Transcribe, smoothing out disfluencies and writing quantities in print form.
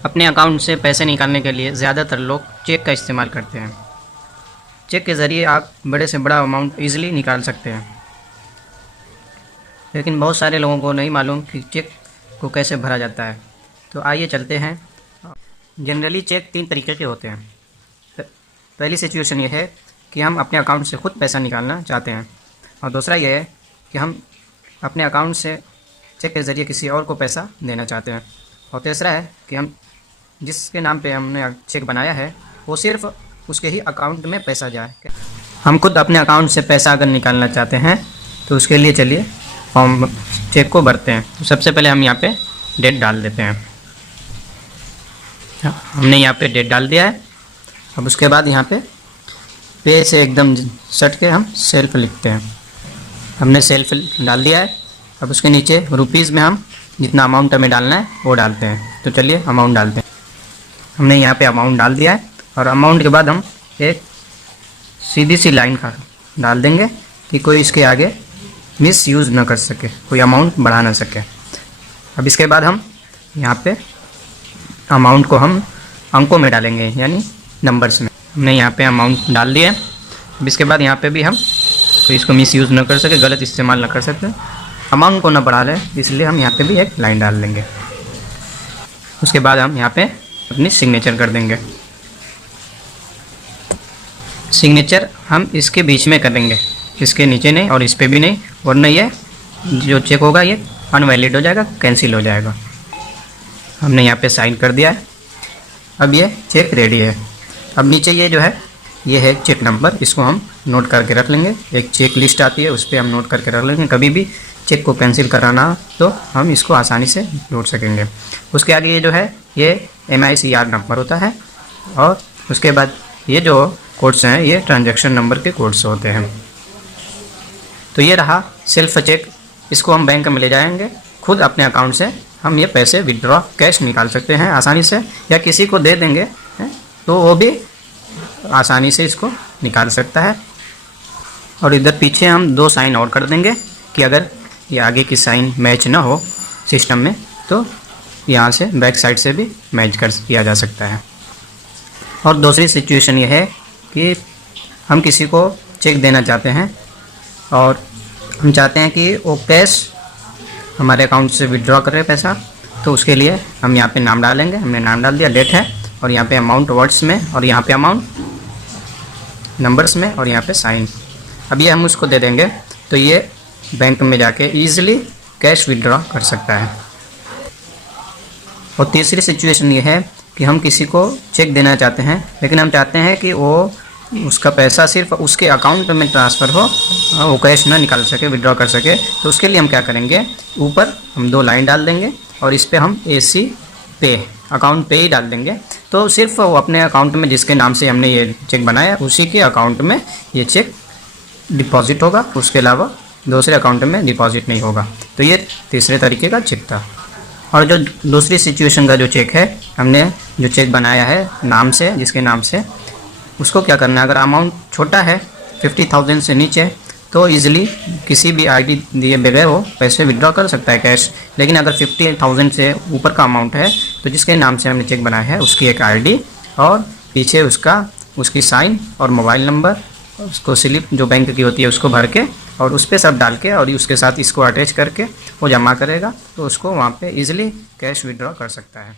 अपने अकाउंट से पैसे निकालने के लिए ज़्यादातर लोग चेक का इस्तेमाल करते हैं। चेक के ज़रिए आप बड़े से बड़ा अमाउंट ईज़िली निकाल सकते हैं, लेकिन बहुत सारे लोगों को नहीं मालूम कि चेक को कैसे भरा जाता है। तो आइए चलते हैं। जनरली चेक 3 तरीके के होते हैं। पहली सिचुएशन ये है कि हम अपने अकाउंट से खुद पैसा निकालना चाहते हैं, और दूसरा ये है कि हम अपने अकाउंट से चेक के ज़रिए किसी और को पैसा देना चाहते हैं, और तीसरा है कि हम जिसके नाम पे हमने चेक बनाया है वो सिर्फ उसके ही अकाउंट में पैसा जाए। हम खुद अपने अकाउंट से पैसा अगर निकालना चाहते हैं तो उसके लिए चलिए फॉर्म चेक को भरते हैं। तो सबसे पहले हम यहाँ पे डेट डाल देते हैं। हमने यहाँ पे डेट डाल दिया है। अब उसके बाद यहाँ पे से एकदम सट के हम सेल्फ लिखते हैं। हमने सेल्फ डाल दिया है। अब उसके नीचे रुपीज़ में हम जितना अमाउंट हमें डालना है वो डालते हैं। तो चलिए अमाउंट डालते हैं। हमने यहाँ पे अमाउंट डाल दिया है, और अमाउंट के बाद हम एक सीधी सी लाइन का डाल देंगे कि कोई इसके आगे मिस यूज़ ना कर सके, कोई अमाउंट बढ़ा ना सके। अब इसके बाद हम यहाँ पे अमाउंट को हम अंकों में डालेंगे, यानी नंबर्स में। हमने यहाँ पे अमाउंट डाल दिया है। अब इसके बाद यहाँ पे भी हम कोई इसको मिस यूज़ ना कर सके, गलत इस्तेमाल ना कर सकते, अमाउंट को ना बढ़ा लें, इसलिए हम यहाँ पे भी एक लाइन डाल देंगे। उसके बाद हम यहाँ पे अपनी सिग्नेचर कर देंगे। सिग्नेचर हम इसके बीच में करेंगे, इसके नीचे नहीं और इस पे भी नहीं, वरना ये जो चेक होगा ये अनवैलिड हो जाएगा, कैंसिल हो जाएगा। हमने यहाँ पे साइन कर दिया है। अब ये चेक रेडी है। अब नीचे ये जो है ये है चेक नंबर, इसको हम नोट करके रख लेंगे। एक चेक लिस्ट आती है, उस पर हम नोट करके रख लेंगे। कभी भी चेक को कैंसिल कराना तो हम इसको आसानी से जोड़ सकेंगे। उसके आगे ये जो है ये MICR नंबर होता है, और उसके बाद ये जो कोड्स हैं ये ट्रांजैक्शन नंबर के कोड्स होते हैं। तो ये रहा सेल्फ चेक। इसको हम बैंक में ले जाएंगे, खुद अपने अकाउंट से हम ये पैसे विड्रॉ कैश निकाल सकते हैं आसानी से, या किसी को दे देंगे तो वो भी आसानी से इसको निकाल सकता है। और इधर पीछे हम 2 साइन और कर देंगे कि अगर ये आगे की साइन मैच ना हो सिस्टम में तो यहाँ से बैक साइड से भी मैच कर किया जा सकता है। और दूसरी सिचुएशन ये है कि हम किसी को चेक देना चाहते हैं और हम चाहते हैं कि वो कैश हमारे अकाउंट से विड्रॉ करे पैसा। तो उसके लिए हम यहाँ पे नाम डालेंगे। हमने नाम डाल दिया, डेट है, और यहाँ पे अमाउंट वर्ड्स में, और यहाँ पे अमाउंट नंबर्स में, और यहाँ पे साइन। अब ये हम उसको दे देंगे तो ये बैंक में जाके ईज़िली कैश विड्रॉ कर सकता है। और तीसरी सिचुएशन ये है कि हम किसी को चेक देना चाहते हैं, लेकिन हम चाहते हैं कि वो उसका पैसा सिर्फ उसके अकाउंट में ट्रांसफ़र हो, वो कैश ना निकाल सके, विड्रॉ कर सके। तो उसके लिए हम क्या करेंगे, ऊपर हम 2 लाइन डाल देंगे और इस पर हम AC पे अकाउंट पे ही डाल देंगे। तो सिर्फ वो अपने अकाउंट में जिसके नाम से हमने ये चेक बनाया उसी के अकाउंट में ये चेक डिपॉजिट होगा, उसके अलावा दूसरे अकाउंट में डिपॉजिट नहीं होगा। तो ये तीसरे तरीके का चेक था। और जो दूसरी सिचुएशन का जो चेक है, हमने जो चेक बनाया है नाम से, जिसके नाम से, उसको क्या करना है, अगर अमाउंट छोटा है 50,000 से नीचे तो ईज़िली किसी भी ID दिए बगैर वो पैसे विड्रॉ कर सकता है कैश। लेकिन अगर 50,000 से ऊपर का अमाउंट है तो जिसके नाम से हमने चेक बनाया है उसकी एक ID और पीछे उसकी साइन और मोबाइल नंबर, उसको स्लिप जो बैंक की होती है उसको भर के और उस पर सब डाल के और उसके साथ इसको अटैच करके वो जमा करेगा, तो उसको वहाँ पे ईज़िली कैश विड्रॉ कर सकता है।